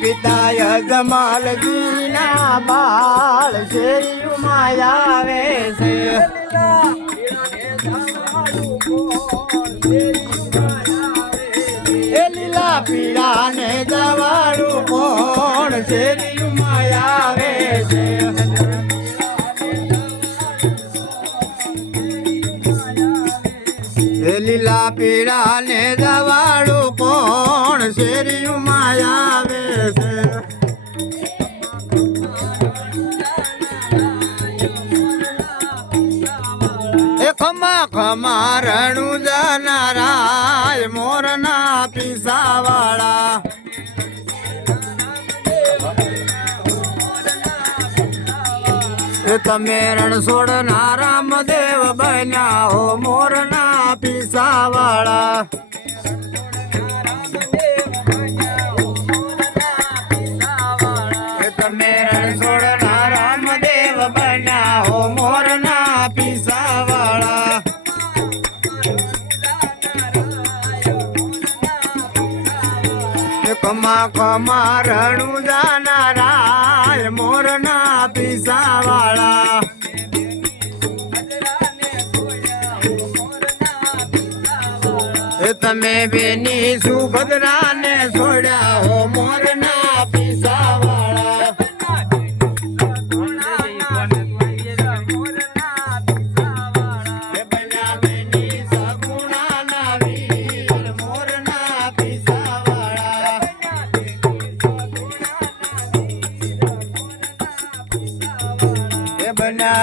પિતા યજમાલ જીના બાળ શેરી માયાવે છે લીલા પીળા ને જવાડું કોણ શેરી માયાવે છે લીલા પીળા ને જવાડું કોણ શેરી માયાવે છે ખમા ખમા રણું જનારાય મોરના પીસાવાળા તમે રણછોડના રામદેવ બન્યા હો મોરના પીસાવાળા તમે રણછોડના રામદેવ બન્યા હો મોરના પીસાવાળા કમા કમા રણું જાનારાય મોરના પીસાવાળા તમે બેની સુભદ્રા ને છોડ્યા હો મોરના પીસાવાળા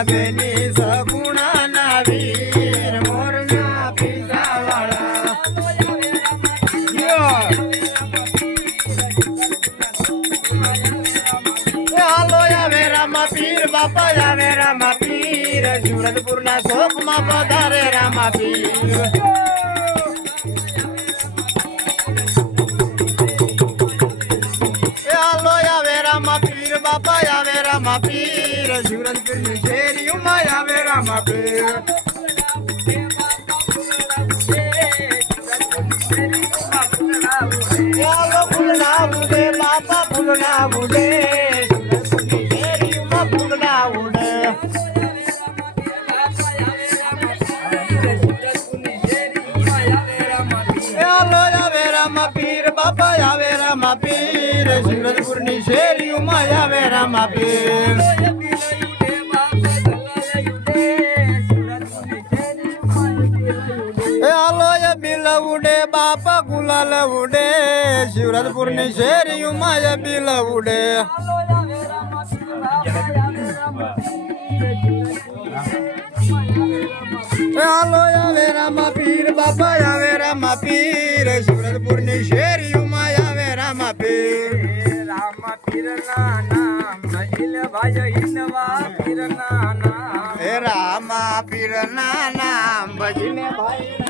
બેની સગુણા ના વીર મોરના પીસાવાળા હાલો આવે રામા પીર બાપા આવે રામા પીર સુરતપુર ના શોક માં પધારે રામા પીર હાલો આવે રામા પીર બાપા આવે રામા પીર સુરતપુર ની શેરી માં આવે રામા પીર ફૂલના ઉડે બાપા ફૂલના ઉડે શેરીમાં ફૂલના ઉડે હાલો આવે રામા પીર બાપા આવે રામા પીર સુરતપુર ની શેરીમાં આવે રામા પીર ઉડે બાપા ગુલાલ ઉડે શિવરાજપુર ની શેરી માયા બિલ ઉડે હાલો આવે રામા પીર બાપા આવે રામા પીર શિવરાજપુર ની શેરી માયા આવે રામા પીર રામા પીર ના નામ ભજિલ ભાઈ હિંદવા પીર ના નામ હે રામા પીર ના નામ ભજિલ ભાઈ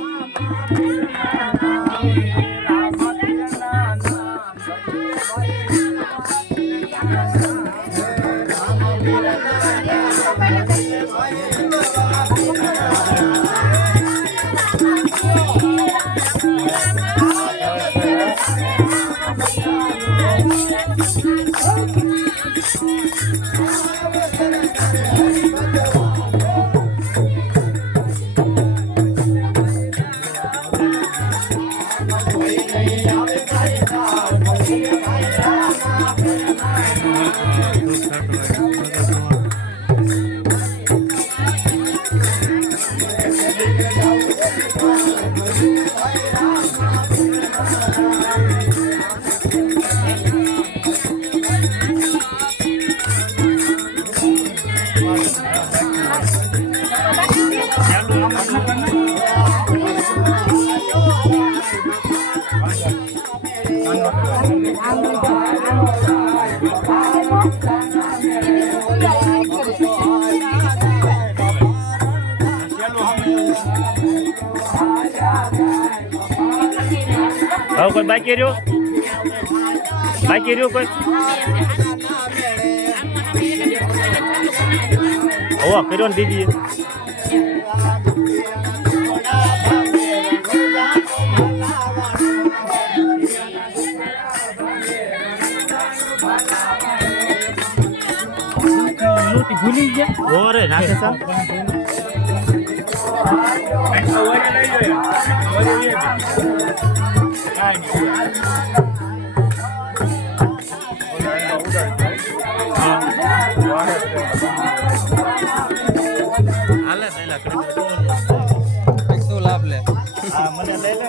હવે કોઈ બાકી રહ્યો કોઈ હવા કર્યો ને દીદી ભૂલી ગયા ઓરે નાખે સર લાભ લે મને લઈ લે